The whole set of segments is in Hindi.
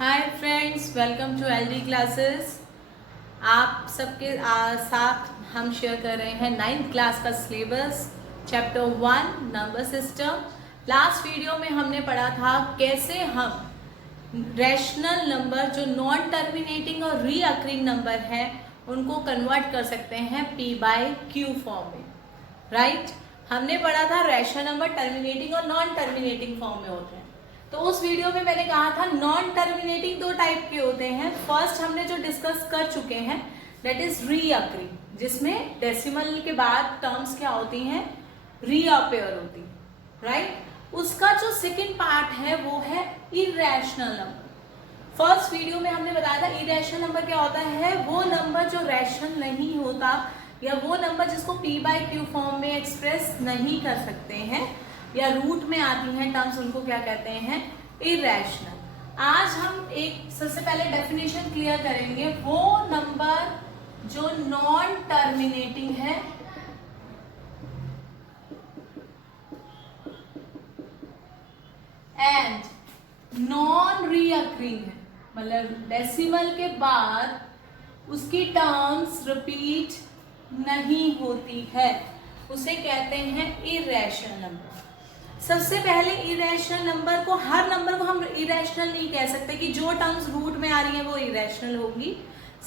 Hi friends, welcome to LD classes. आप सबके साथ हम शेयर कर रहे हैं 9th क्लास का syllabus, chapter 1 number system. Last video में हमने पढ़ा था कैसे हम रैशनल नंबर जो नॉन टर्मिनेटिंग और रीअकरिंग नंबर है उनको कन्वर्ट कर सकते हैं पी बाय क्यू फॉर्म में, राइट। हमने पढ़ा था रैशनल नंबर टर्मिनेटिंग और नॉन टर्मिनेटिंग फॉर्म में होते हैं। तो उस वीडियो में मैंने कहा था नॉन टर्मिनेटिंग दो टाइप के होते हैं। फर्स्ट हमने जो डिस्कस कर चुके हैं दैट इज रीअकरिंग, जिसमें डेसिमल के बाद टर्म्स क्या होती हैं, रीअपेयर होती है, राइट। उसका जो सेकंड पार्ट है वो है इरेशनल नंबर। फर्स्ट वीडियो में हमने बताया था इरेशनल नंबर क्या होता है, वो नंबर जो रैशनल नहीं होता या वो नंबर जिसको पी बाय क्यू फॉर्म में एक्सप्रेस नहीं कर सकते हैं या रूट में आती हैं टर्म्स, उनको क्या कहते हैं, इरेशनल। आज हम एक सबसे पहले डेफिनेशन क्लियर करेंगे, वो नंबर जो नॉन टर्मिनेटिंग है एंड नॉन रीअकरिंग है, मतलब डेसिमल के बाद उसकी टर्म्स रिपीट नहीं होती है, उसे कहते हैं इरेशनल नंबर। सबसे पहले इरेशनल नंबर को, हर नंबर को हम इरेशनल नहीं कह सकते कि जो टर्म्स रूट में आ रही है वो इरेशनल होगी।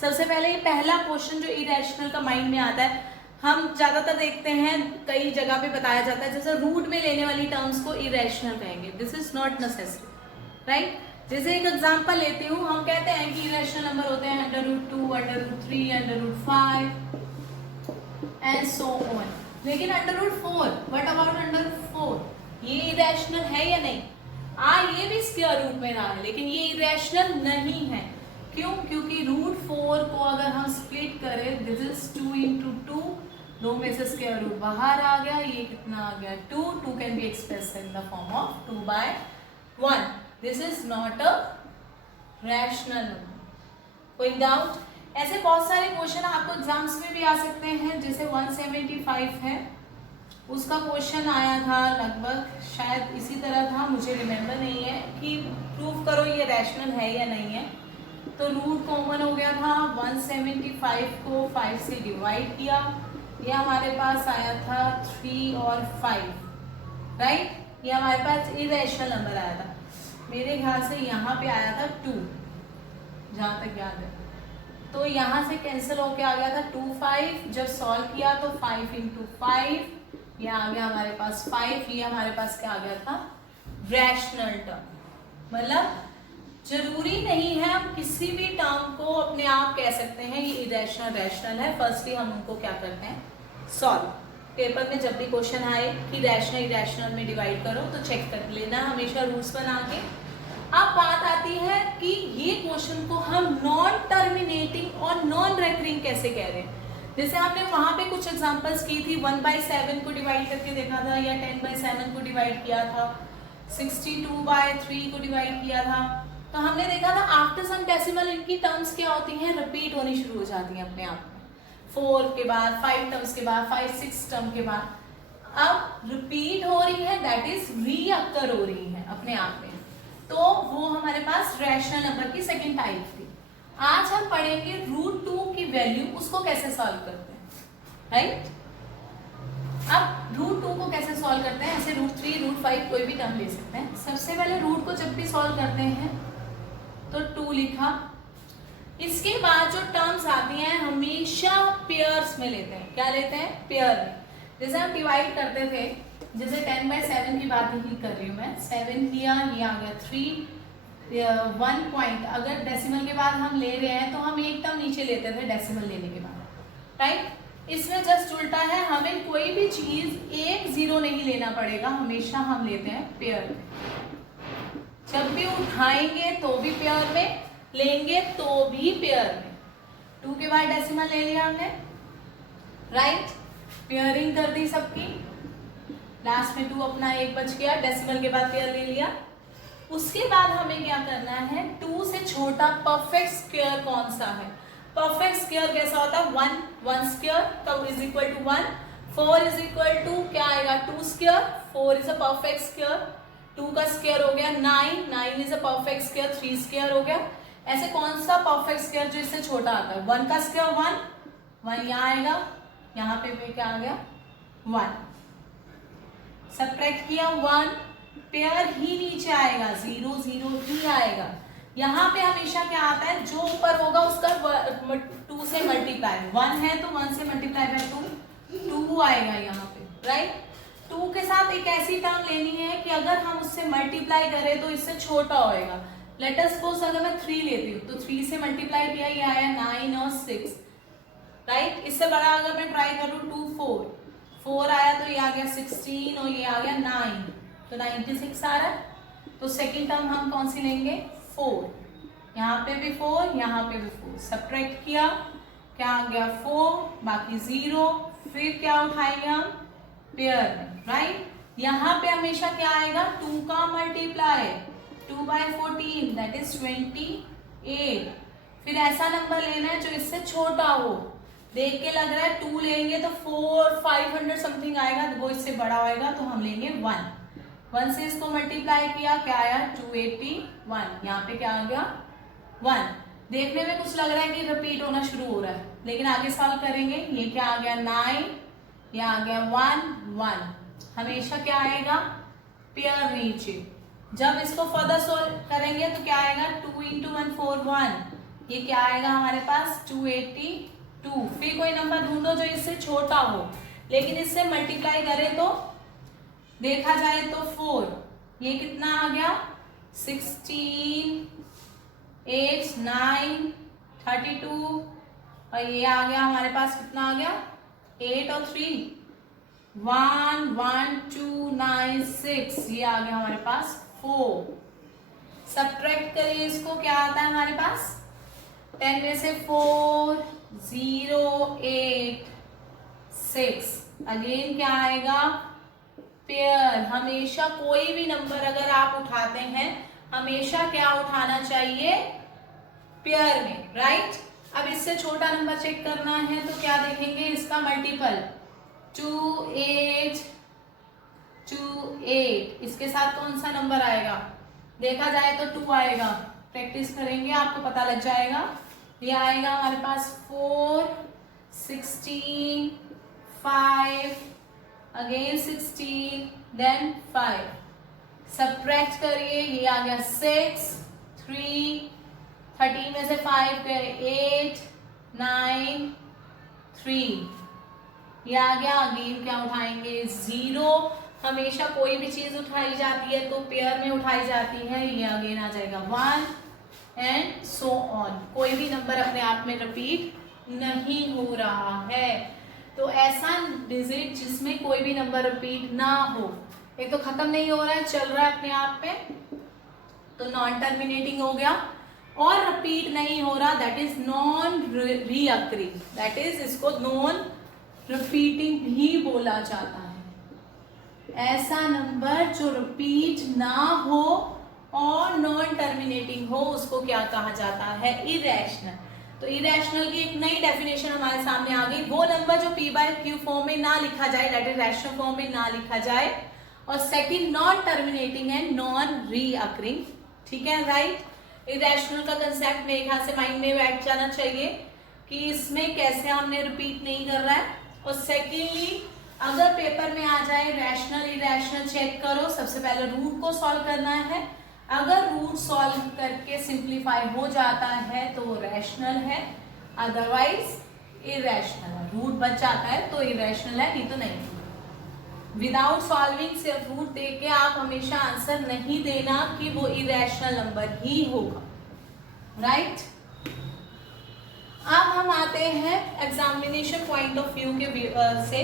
सबसे पहले ये पहला क्वेश्चन जो इरेशनल का माइंड में आता है, हम ज्यादातर देखते हैं कई जगह पे बताया जाता है जैसे रूट में लेने वाली टर्म्स को इरेशनल कहेंगे। This is not necessary, right. जैसे एक एग्जांपल लेती हूँ, हम कहते हैं कि इरेशनल नंबर होते हैं √2, √3, √5 एंड सो ऑन। लेकिन √4, व्हाट अबाउट √4, ये इरेशनल है या नहीं? ये भी स्क्वायर रूट में रहा है लेकिन ये इरेशनल नहीं है। क्यों? क्योंकि √4 को अगर हम स्प्लिट करें, दिस इज 2 × 2, दो में से स्क्वायर रूट बाहर आ गया, ये कितना आ गया 2 can be express in the form of 2/1। This is not a rational number. कोई डाउट? ऐसे बहुत सारे क्वेश्चन आपको एग्जाम्स में भी आ सकते हैं। जैसे 175 है, उसका क्वेश्चन आया था लगभग शायद इसी तरह था, मुझे रिमेम्बर नहीं है, कि प्रूव करो ये रैशनल है या नहीं है। तो रूट कॉमन हो गया था, 175 को 5 से डिवाइड किया, ये हमारे पास आया था 3 और 5, राइट। ये हमारे पास इरेशनल नंबर आया था, मेरे ख्याल से यहाँ पे आया था 2, जहाँ तक याद है। तो यहाँ से कैंसिल होके आ गया था 2, 5। जब सॉल्व किया तो 5 × 5, ये आ गया हमारे पास 5। ये हमारे पास क्या आ गया था, रैशनल टर्म। मतलब जरूरी नहीं है हम किसी भी टर्म को अपने आप कह सकते हैं ये इरेशनल रैशनल है। फर्स्टली हम उनको क्या करते हैं, सॉल्व। पेपर में जब भी क्वेश्चन आए कि रैशनल इरेशनल में डिवाइड करो तो चेक कर लेना हमेशा रूल्स बना के। अब बात आती है कि ये क्वेश्चन को हम नॉन टर्मिनेटिंग और नॉन रेकरिंग कैसे कह रहे हैं। जैसे हमने वहां पे कुछ एग्जांपल्स की थी, 1/7 को डिवाइड करके देखा था, या 10/7 को डिवाइड किया था, 62/3 को डिवाइड किया था। तो हमने देखा था आफ्टर सम डेसिमल इनकी टर्म्स क्या होती हैं, रिपीट होनी शुरू हो जाती हैं अपने आप में। 4 के बाद 5 टर्म्स के बाद 5-6 टर्म के बाद अब रिपीट हो रही है, दैट इज रीअकर हो रही है अपने आप में। तो वो हमारे पास रैशनल नंबर की सेकेंड टाइप थी। आज हम पढ़ेंगे √2 की वैल्यू, उसको कैसे सॉल्व करते हैं, राइट। अब √2 को कैसे सॉल्व करते हैं, ऐसे √3, √5 कोई भी टर्म ले सकते हैं। सबसे पहले रूट को जब भी सॉल्व करते हैं तो 2 लिखा, इसके बाद जो टर्म्स आती हैं हमेशा पेयर्स में लेते हैं। क्या लेते हैं, पेयर में। जैसे हम डिवाइड करते थे, जैसे 10/7 की बात ही कर रही हूँ मैं, 7 किया, ये आ गया 3, 1 पॉइंट। अगर डेसिमल के बाद हम ले रहे हैं तो हम एक टर्म नीचे लेते थे डेसिमल लेने के बाद, राइट। इसमें जस्ट उल्टा है, हमें कोई भी चीज 1 0 नहीं लेना पड़ेगा, हमेशा हम लेते हैं पेयर में। जब भी उठाएंगे तो भी पेयर में, लेंगे तो भी पेयर में। 2 के बाद डेसिमल ले लिया हमने, राइट, पेयरिंग कर दी सबकी, लास्ट में 2 अपना 1 बच गया, डेसिमल के बाद पेयर ले लिया। उसके बाद हमें क्या करना है, 2 से छोटा परफेक्ट स्क्वायर कौन सा है। परफेक्ट स्क्वायर कैसा होता है, 1 स्क्वायर तब is equal to 1, 4 is equal to क्या आएगा, 2 square, 4 is a perfect square, 2 का स्क्वायर हो गया 9, 9 is a perfect square, 3 square हो गया। ऐसे कौन सा परफेक्ट स्क्वायर जो इससे छोटा आता है? 1 का स्क्वायर 1, 1 यहाँ आएगा, यहाँ पे भी क्या आ गया 1, सब्ट्रैक्ट किया 1, पेयर ही नीचे आएगा, 0 0 ही आएगा। यहाँ पे हमेशा क्या आता है, जो ऊपर होगा उसका 2 से मल्टीप्लाई, 1 है तो 1 से मल्टीप्लाई बाय 2 आएगा यहाँ पे, राइट। 2 के साथ एक ऐसी टर्म लेनी है कि अगर हम उससे मल्टीप्लाई करें तो इससे छोटा होएगा। लेट अस सपोज अगर मैं 3 लेती हूँ तो 3 से मल्टीप्लाई किया, ये आया 9 और 6, राइट। इससे बड़ा अगर मैं ट्राई करूँ 2 4 आया तो ये आ गया 16 और ये आ गया 9, तो 96 आ रहा है। तो सेकेंड टर्म हम कौन सी लेंगे? 4, यहाँ पे भी 4, यहाँ पे भी 4, सब्ट्रैक्ट किया क्या आ गया 4, बाकी 0, फिर क्या उठाएंगे हम? पेयर में, राइट। यहाँ पे हमेशा क्या आएगा? 2 का मल्टीप्लाई, 2 by 14 दैट इज 28। फिर ऐसा नंबर लेना है जो इससे छोटा हो, देख के लग रहा है 2 लेंगे तो 500 समथिंग आएगा, वो इससे बड़ा होएगा तो हम लेंगे 1 से इसको मल्टीप्लाई किया, क्या आया 281, यहाँ पे क्या आ गया 1। देखने में कुछ लग रहा है कि रिपीट होना शुरू हो रहा है, लेकिन आगे सॉल्व करेंगे, ये क्या आ गया 9, ये आ गया 1 1, हमेशा क्या आएगा? पेयर नीचे। जब इसको फर्दर सॉल्व करेंगे तो क्या आएगा 2 × 1 4 1, ये क्या आएगा हमारे पास 282। फिर कोई नंबर ढूंढो जो इससे छोटा हो, लेकिन इससे मल्टीप्लाई करें तो देखा जाए तो 4, ये कितना आ गया 16 8 9 32, और ये आ गया हमारे पास कितना आ गया 8 और 3 1 1 2 9 6, ये आ गया हमारे पास 4। सब्ट्रैक्ट करिए इसको, क्या आता है हमारे पास 10 में से 4 0 8 6, अगेन क्या आएगा पेयर। हमेशा कोई भी नंबर अगर आप उठाते हैं हमेशा क्या उठाना चाहिए? पेयर में, राइट। अब इससे छोटा नंबर चेक करना है तो क्या देखेंगे? इसका मल्टीपल 2 8 2 8, इसके साथ कौन सा नंबर आएगा? देखा जाए तो 2 आएगा, प्रैक्टिस करेंगे आपको पता लग जाएगा। ये आएगा हमारे पास 4 16 5, अगेन 16 देन 5, सब्ट्रैक्ट करिए, ये आ गया 6 3, 13 में से 5 गए 8 9 3, ये आ गया। अगेन क्या उठाएंगे 0, हमेशा कोई भी चीज उठाई जाती है तो पेयर में उठाई जाती है, ये अगेन आ जाएगा 1 एंड सो ऑन। कोई भी नंबर अपने आप में रिपीट नहीं हो रहा है, तो ऐसा डिजिट जिसमें कोई भी नंबर रिपीट ना हो, एक तो खत्म नहीं हो रहा है, चल रहा है अपने आप में, तो नॉन टर्मिनेटिंग हो गया, और रिपीट नहीं हो रहा that is non recurring, that is इसको नॉन रिपीटिंग भी बोला जाता है। ऐसा नंबर जो रिपीट ना हो और नॉन टर्मिनेटिंग हो उसको क्या कहा जाता है? इरेशनल। तो इरेशनल की एक नई डेफिनेशन हमारे सामने आ गई, वो नंबर जो p/q फॉर्म में ना लिखा जाए, दैट इज रैशनल फॉर्म में ना लिखा जाए, और second non terminating and non recurring, ठीक है, राइट। इरेशनल का कंसेप्ट मेरे ख्याल से माइंड में बैठ जाना चाहिए कि इसमें कैसे हमने रिपीट नहीं कर रहा है। और सेकेंडली अगर पेपर में आ जाए रैशनल इरेशनल चेक करो, सबसे पहले रूट को सॉल्व करना है, अगर रूट सॉल्व करके सिंप्लीफाई हो जाता है तो वो रैशनल है, अदरवाइज इरेशनल है। रूट बच जाता है तो इरेशनल है, नहीं तो नहीं। विदाउट सॉल्विंग सिर्फ रूट देके आप हमेशा आंसर नहीं देना कि वो इरेशनल नंबर ही होगा, राइट। अब हम आते हैं एग्जामिनेशन पॉइंट ऑफ व्यू के से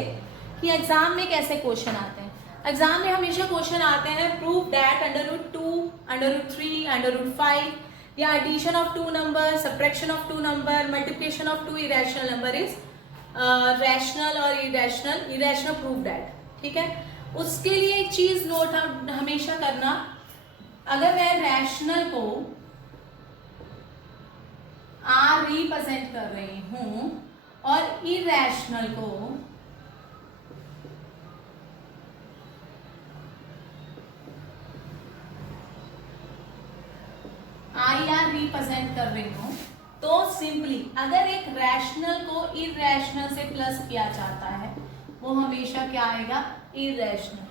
कि एग्जाम में कैसे क्वेश्चन आते हैं। एग्जाम में हमेशा क्वेश्चन आते हैं प्रूव दैट √2, √3, √5 या addition of 2 number, subtraction of 2 number, multiplication of 2 irrational number is rational और इरेशनल प्रूव दैट, ठीक है। उसके लिए एक चीज नोट हमेशा करना, अगर मैं रैशनल को R रिप्रेजेंट कर रही हूं और इरेशनल को रिप्रेजेंट कर रही हूँ, तो सिंपली अगर एक रैशनल को इरैशनल से प्लस किया जाता है वो हमेशा क्या आएगा, इरैशनल।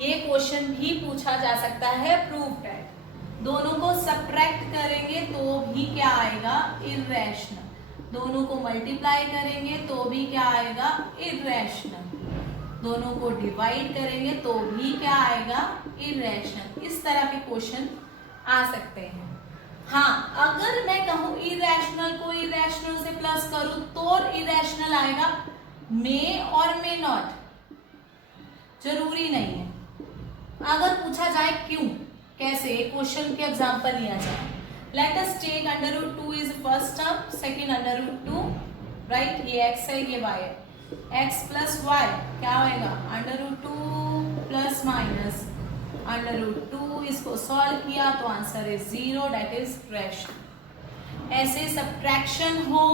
ये क्वेश्चन भी पूछा जा सकता है, प्रूव दैट। दोनों को सब्ट्रैक्ट करेंगे तो भी क्या आएगा, इरैशनल। दोनों को मल्टीप्लाई करेंगे तो भी क्या आएगा, इरैशनल। दोनों को डिवाइड करेंगे तो भी क्या आएगा, इरैशनल। इस तरह के क्वेश्चन आ सकते हैं। हाँ, अगर मैं कहूं इरैशनल को इरैशनल से प्लस करूं तो इरैशनल आएगा, मे और मे नॉट, जरूरी नहीं है। अगर पूछा जाए क्यों, कैसे, क्वेश्चन के एग्जांपल लिया जाए। Let us take √2 is first term, second √2, right. ये x है, ये y है। x प्लस वाई क्या होएगा, √2 प्लस माइनस √2। इसको सॉल्व किया तो आंसर है 0, डेट इज रैशनल। ऐसे सब्ट्रैक्शन हो,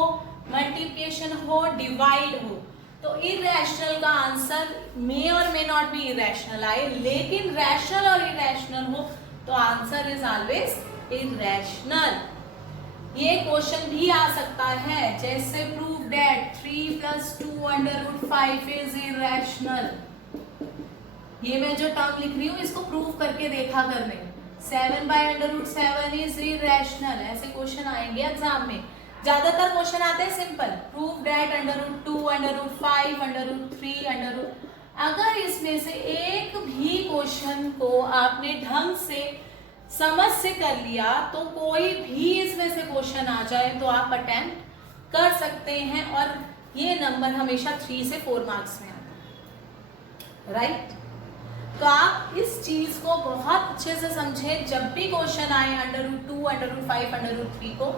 मल्टीप्लिकेशन हो, डिवाइड हो, तो इरैशनल का आंसर मे और मे नॉट भी इरैशनल आए, लेकिन रैशनल और इरैशनल हो तो आंसर इज ऑलवेज इरैशनल। ये क्वेश्चन भी आ सकता है, जैसे प्रूव दैट 3 + 2 √5 इज इरैशनल। ये मैं जो टर्म लिख रही हूँ इसको प्रूव करके देखा करने। 7/√7 इज इरैशनल। ऐसे क्वेश्चन आएंगे एग्जाम में। ज्यादातर क्वेश्चन आते हैं सिंपल, प्रूव दैट √2 √5 √3 अगर इसमें से एक भी क्वेश्चन को आपने ढंग से समझ से कर लिया तो कोई भी इसमें से क्वेश्चन आ जाए तो आप अटेम्प्ट कर सकते हैं, और ये नंबर हमेशा 3 से 4 मार्क्स में आता है, राइट। तो आप इस चीज को बहुत अच्छे से समझें। जब भी क्वेश्चन आए √2 √5 √3 को,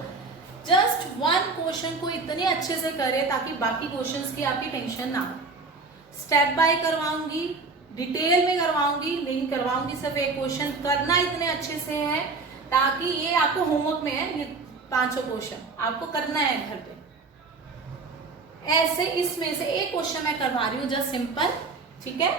जस्ट वन क्वेश्चन को इतने अच्छे से करें ताकि बाकी क्वेश्चंस की आपकी टेंशन ना हो। स्टेप बाय करवाऊंगी, डिटेल में करवाऊंगी, लेकिन करवाऊंगी सिर्फ एक क्वेश्चन। करना इतने अच्छे से है ताकि ये आपको होमवर्क में है, ये 500 क्वेश्चन आपको करना है घर पे। ऐसे इसमें से एक क्वेश्चन मैं करवा रही हूँ जस्ट सिंपल, ठीक है।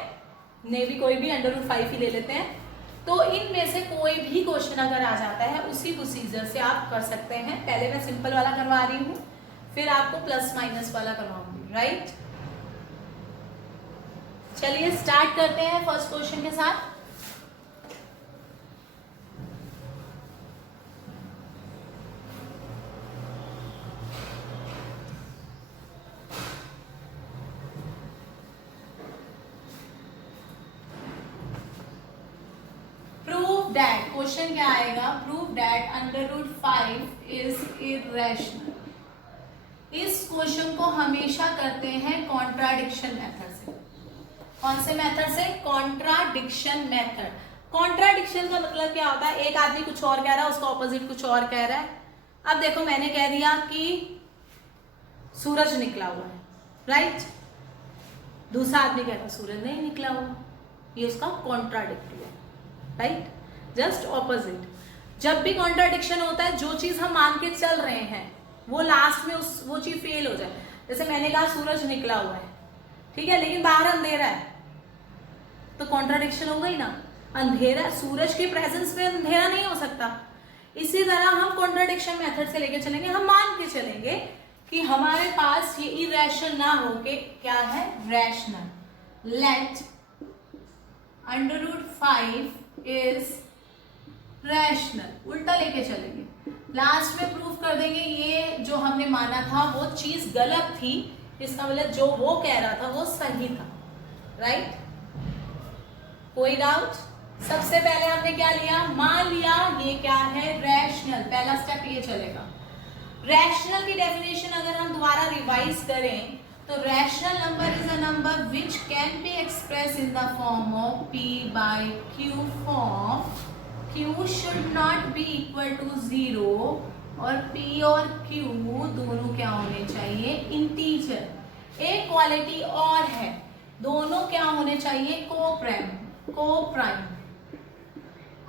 नेवी कोई भी √5 ही ले लेते हैं। तो इनमें से कोई भी क्वेश्चन अगर आ जाता है उसी प्रोसीजर से आप कर सकते हैं। पहले मैं सिंपल वाला करवा रही हूँ, फिर आपको प्लस माइनस वाला करवाऊंगी, राइट। चलिए स्टार्ट करते हैं फर्स्ट क्वेश्चन के साथ। क्वेश्चन क्या आएगा, प्रूव दैट √5 इज इरैशनल। इस क्वेश्चन को हमेशा करते हैं कॉन्ट्राडिक्शन मेथड से। कौन से मेथड से, कॉन्ट्राडिक्शन मेथड। कॉन्ट्राडिक्शन का मतलब क्या होता है, एक आदमी कुछ और कह रहा है, उसका ऑपोजिट कुछ और कह रहा है। अब देखो मैंने कह दिया कि सूरज निकला हुआ है, राइट। दूसरा आदमी कह रहा है सूरज नहीं निकला हुआ, ये उसका कॉन्ट्राडिक्टिव है, राइट। Just opposite. जब भी कॉन्ट्राडिक्शन होता है, जो चीज हम मान के चल रहे हैं वो लास्ट में वो चीज फेल हो जाए। जैसे मैंने कहा सूरज निकला हुआ है, ठीक है, लेकिन बाहर अंधेरा है, तो कॉन्ट्राडिक्शन हो गई ना। अंधेरा, सूरज के प्रेजेंस में अंधेरा नहीं हो सकता। इसी तरह हम कॉन्ट्राडिक्शन मेथड से लेके चलेंगे। हम मान के चलेंगे कि हमारे पास ये इरेशनल ना होके क्या है, रैशनल। Late √5 is rational. उल्टा लेके चलेंगे, लास्ट में प्रूफ कर देंगे ये जो हमने माना था वो चीज गलत थी, इसका मतलब जो वो कह रहा था वो सही था, राइट। कोई डाउट? सबसे पहले हमने क्या लिया, मान लिया ये क्या है, रैशनल। पहला स्टेप ये चलेगा। रैशनल की डेफिनेशन अगर हम दोबारा रिवाइज करें तो rational number is a number which can be express in the form of p/q form. q should not be equal to 0 और p और q दोनों क्या होने चाहिए, इंटीजर। एक क्वालिटी और है, दोनों क्या होने चाहिए, कोप्राइम।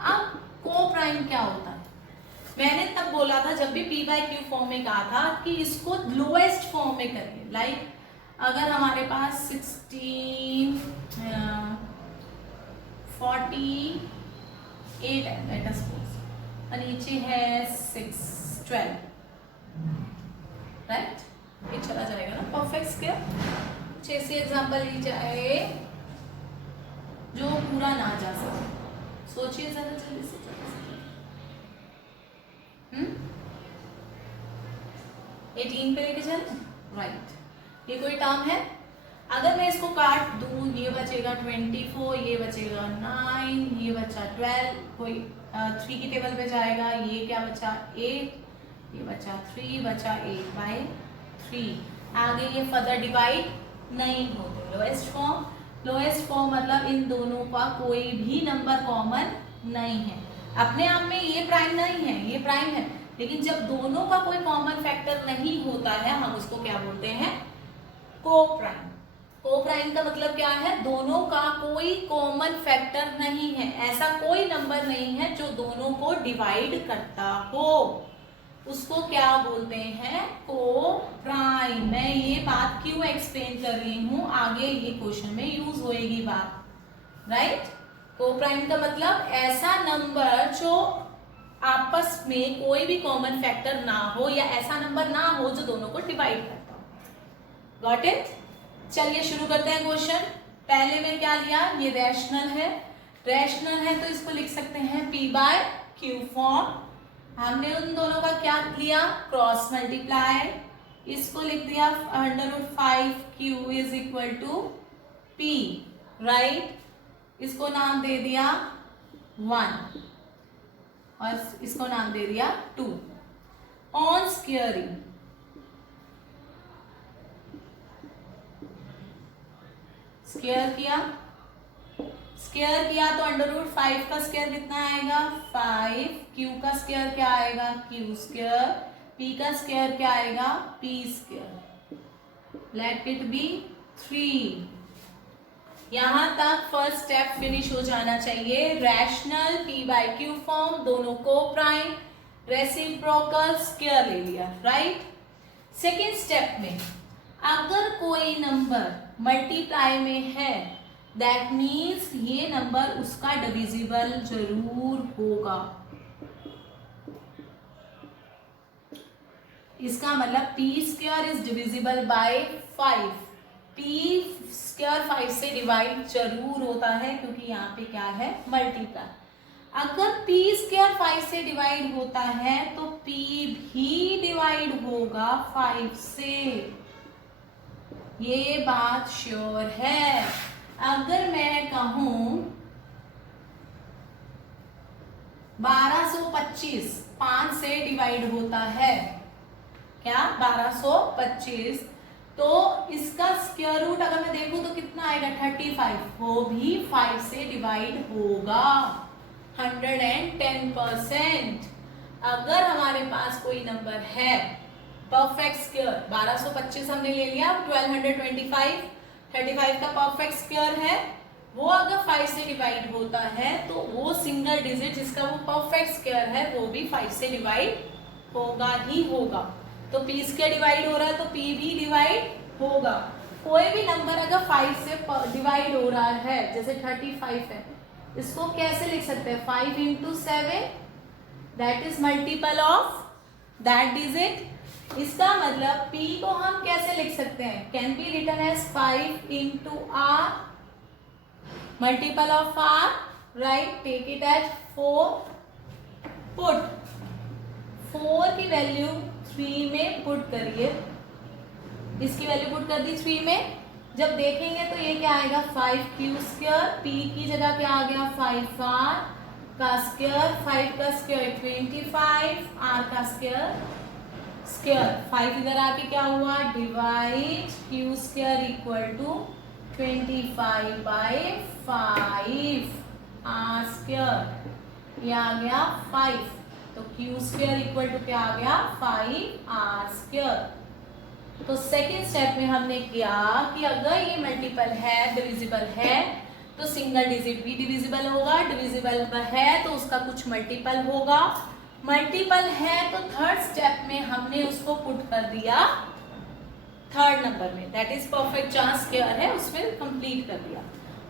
अब कोप्राइम क्या होता है, मैंने तब बोला था जब भी p/q फॉर्म में कहा था कि इसको लोएस्ट फॉर्म में करिए। लाइक अगर हमारे पास 16 48 है लेट अस सपोज, और नीचे है 6 12, राइट? ये चला जाएगा ना परफेक्ट स्क्वायर। कुछ ऐसे एग्जाम्पल ली जाए जो पूरा ना जा सके, सोचिए जरा जल्दी से। 18 पे लेके चले, राइट। ये कोई टर्म है, अगर मैं इसको काट दूं, ये बचेगा 24, ये बचेगा 9, ये बचा 12, कोई 3 की टेबल पे जाएगा, ये क्या बचा 8, ये बचा 3, बचा 8/3। आगे ये फर्दर डिवाइड नहीं होते। लोएस्ट फॉर्म मतलब इन दोनों का कोई भी नंबर कॉमन नहीं है। अपने आप में ये प्राइम नहीं है, ये प्राइम है, लेकिन जब दोनों का कोई कॉमन फैक्टर नहीं होता है हम उसको क्या बोलते हैं? को-प्राइम। को-प्राइम का मतलब क्या है? दोनों का कोई कॉमन फैक्टर नहीं है, ऐसा कोई नंबर नहीं है जो दोनों को डिवाइड करता हो, उसको क्या बोलते हैं? को-प्राइम। मैं ये बात क्यों एक्सप्लेन कर रही हूं, आगे ये क्वेश्चन में यूज होएगी बात, राइट? को-प्राइम का मतलब ऐसा नंबर जो आपस में कोई भी कॉमन फैक्टर ना हो, या ऐसा नंबर ना हो जो दोनों को डिवाइड करता हो। Got it? चलिए शुरू करते हैं क्वेश्चन। पहले में क्या लिया? ये रैशनल है, रैशनल है तो इसको लिख सकते हैं p/q फॉर्म। हमने उन दोनों का क्या लिया? Cross multiply. इसको लिख दिया √5q is equal to p, right? इसको नाम दे दिया 1 और इसको नाम दे दिया 2। ऑन स्क्वेयरिंग, स्क्वायर किया तो √5 का स्क्वायर कितना आएगा? 5। q का स्क्वायर क्या आएगा? q square. p का स्क्वायर क्या आएगा? p square. Let it be 3। यहां तक फर्स्ट स्टेप फिनिश हो जाना चाहिए। रैशनल p/q फॉर्म, दोनों को प्राइम, रेसिप्रोकल, स्क्वायर ले लिया, राइट? सेकेंड स्टेप में अगर कोई नंबर मल्टीप्लाई में है, दैट मीन्स ये नंबर उसका डिविजिबल जरूर होगा। इसका मतलब p square is divisible by 5। p square 5 से डिवाइड जरूर होता है, क्योंकि यहाँ पे क्या है? मल्टीप्लाई। अगर p स्क्वायर 5 से डिवाइड होता है तो p भी डिवाइड होगा 5 से, ये बात श्योर है। अगर मैं कहूं 1225 5 से डिवाइड होता है, क्या 1225, तो इसका स्क्वायर रूट अगर मैं देखूं तो कितना आएगा? 35, वो भी 5 से डिवाइड होगा 110%। अगर हमारे पास कोई नंबर है परफेक्ट स्क्वायर, 1225 हमने ले लिया, 1225, 35 का परफेक्ट स्क्वायर है, वो अगर 5 से डिवाइड होता है तो वो सिंगल डिजिट जिसका वो परफेक्ट स्क्वायर है वो भी 5 से डिवाइड होगा ही होगा। तो p स्क्वायर डिवाइड हो रहा है तो p भी डिवाइड होगा। कोई भी नंबर अगर 5 से डिवाइड हो रहा है, जैसे 35 है, इसको कैसे लिख सकते हैं? 5 into 7, that is multiple of that digit. इसका मतलब p को हम कैसे लिख सकते हैं? Can be written as 5 into r, multiple of r, right? Take it as 4, put 4 की वैल्यू 3 में पुट करिए, इसकी वैल्यू पुट कर दी 3 में। जब देखेंगे तो ये क्या आएगा? 5q स्क्वायर, p की जगह क्या आ गया? 5r का स्क्वायर, 5 का स्क्वायर 25, r का स्क्वायर 5 इधर आके क्या हुआ? Divide q square equal to 25/5 r square, ये आ गया 5, तो q स्क्वायर इक्वल टू क्या आ गया? 5r square. तो सेकेंड स्टेप में हमने किया कि अगर ये मल्टीपल है, डिविजिबल है, तो सिंगल डिजिट भी डिविजिबल होगा, डिविजिबल है तो उसका कुछ मल्टीपल होगा, मल्टीपल है तो थर्ड स्टेप में हमने उसको पुट कर दिया थर्ड नंबर में, दैट इज परफेक्ट जहां स्क्वायर है उसमें कंप्लीट कर दिया।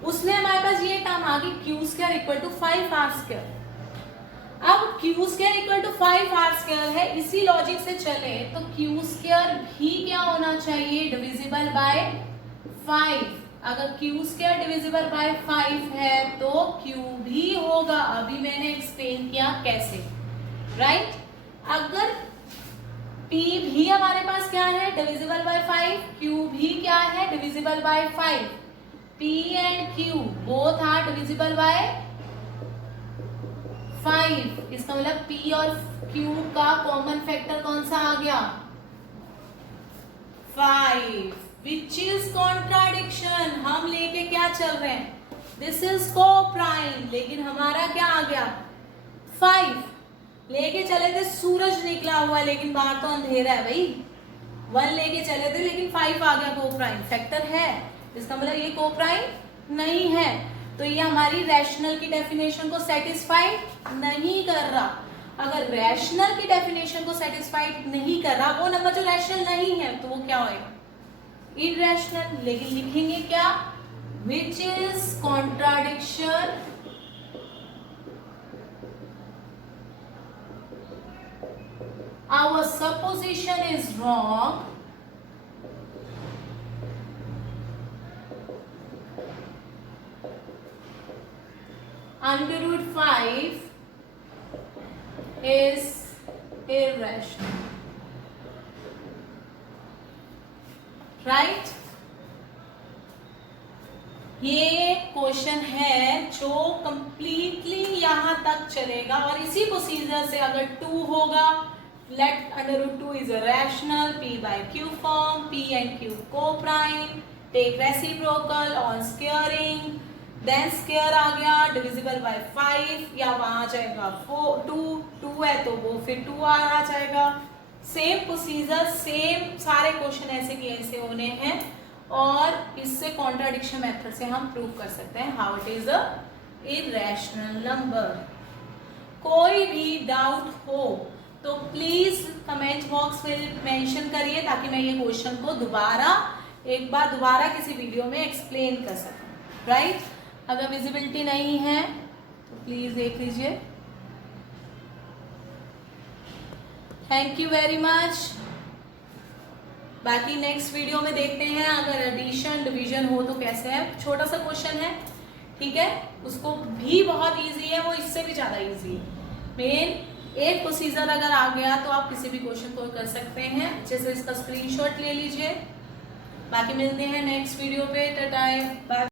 उसमें हमारे पास ये टर्म आ गई q square equal to 5r square. अब q square equal to 5r square है, इसी लॉजिक से चले तो क्यू स्क्वायर भी क्या होना चाहिए, डिविजिबल बाय 5। अगर क्यू स्क्वायर डिविजिबल बाय 5 है तो क्यू भी होगा। अभी मैंने एक्सप्लेन किया कैसे, राइट। अगर p भी हमारे पास क्या है, डिविजिबल बाय 5, q भी क्या है, divisible by 5, p and q both are divisible by 5। इसका मतलब p और q का कॉमन फैक्टर कौन सा आ गया, 5, विच इज कॉन्ट्राडिक्शन। हम लेके क्या चल रहे हैं, दिस इज को प्राइम, लेकिन हमारा क्या आ गया 5। लेके चले थे सूरज निकला हुआ है, लेकिन बाहर तो अंधेरा है भाई। 1 लेके चले थे लेकिन 5 आ गया, को प्राइम फैक्टर है, इसका मतलब ये को प्राइम नहीं है। तो ये हमारी रैशनल की डेफिनेशन को सेटिस्फाइड नहीं कर रहा। अगर रैशनल की डेफिनेशन को सेटिस्फाइड नहीं कर रहा, वो नंबर जो रैशनल नहीं है, तो वो क्या होएगा, इरैशनल। लेकिन लिखेंगे क्या, which is contradiction our supposition is wrong under root 5 is irrational, right। ये क्वेश्चन है जो कंप्लीटली यहां तक चलेगा, और इसी प्रोसीजर से अगर 2 होगा, let under root 2 is a rational, p by q form, p and q co-prime, take reciprocal on squaring, then square आ गया divisible by 5, या वहां आ जाएगा 2 है तो वो फिर 2 आ जाएगा। सेम प्रोसीजर, सेम सारे क्वेश्चन ऐसे के ऐसे होने हैं, और इससे कॉन्ट्राडिक्शन मेथड से हम प्रूव कर सकते हैं how it is a irrational number. कोई भी डाउट हो तो प्लीज कमेंट बॉक्स में मेंशन करिए, ताकि मैं ये क्वेश्चन को एक बार दोबारा किसी वीडियो में एक्सप्लेन कर सकूं, राइट। अगर विजिबिलिटी नहीं है तो प्लीज देख लीजिए। Thank you very much. बाकी नेक्स्ट वीडियो में देखते हैं अगर एडिशन डिवीजन हो तो कैसे है। छोटा सा क्वेश्चन है, ठीक है, उसको भी बहुत इजी है, वो इससे भी ज्यादा इजी है। मेन एक प्रोसीजर अगर आ गया तो आप किसी भी क्वेश्चन को कर सकते हैं। जैसे इसका स्क्रीनशॉट ले लीजिए। बाकी मिलते हैं नेक्स्ट वीडियो पे। Tata bye.